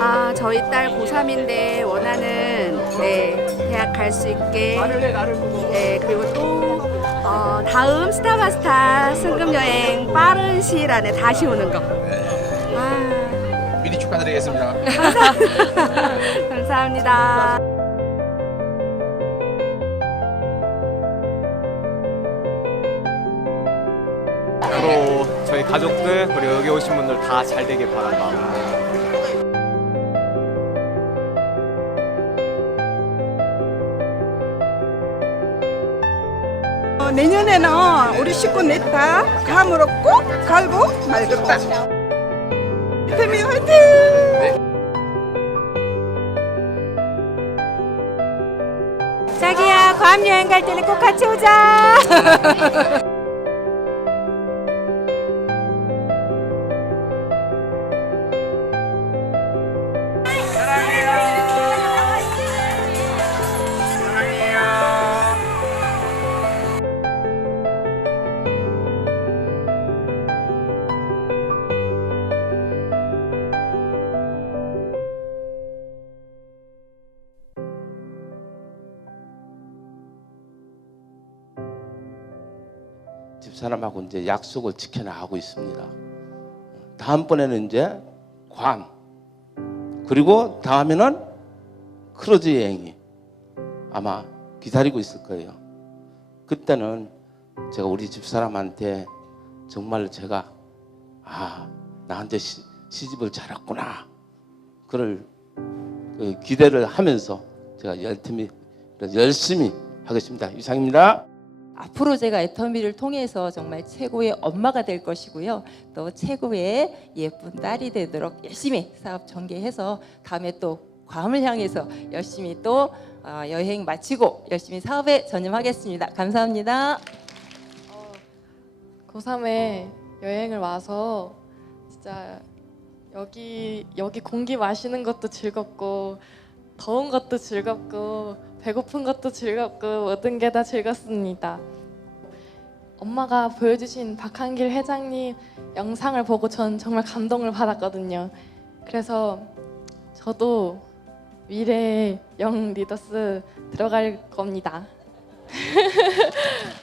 아, 저희 딸 고3인데 원하는 네, 대학 갈 수 있게 네, 그리고 또 어, 다음 스타바스타 승급 여행 빠른 시일 안에 다시 오는 거. 아, 미리 축하드리겠습니다. 감사합니다. 앞으로 저희 가족들 그리고 여기 오신 분들 다 잘 되길 바란다. 어, 내년에는 우리 식구 넷다 감으로 꼭 갈고 말겠다. 태미 화이팅! 자기야 괌 여행 갈 때는 꼭 같이 오자. 집사람하고 이제 약속을 지켜나가고 있습니다. 다음번에는 이제 괌 그리고 다음에는 크루즈 여행이 아마 기다리고 있을 거예요. 그때는 제가 우리 집사람한테 정말 제가 아 나한테 시, 시집을 잘했구나 그걸 그 기대를 하면서 제가 열심히 열심히 하겠습니다. 이상입니다. 앞으로 제가 애터미를 통해서 정말 최고의 엄마가 될 것이고요. 또 최고의 예쁜 딸이 되도록 열심히 사업 전개해서 다음에 또 괌을 향해서 열심히 또 어, 여행 마치고 열심히 사업에 전념하겠습니다. 감사합니다. 고3에 여행을 와서 진짜 여기 여기 공기 마시는 것도 즐겁고 더운 것도 즐겁고 배고픈 것도 즐겁고 모든 게 다 즐겁습니다. 엄마가 보여주신 박한길 회장님 영상을 보고 전 정말 감동을 받았거든요. 그래서 저도 미래의 영 리더스 들어갈 겁니다.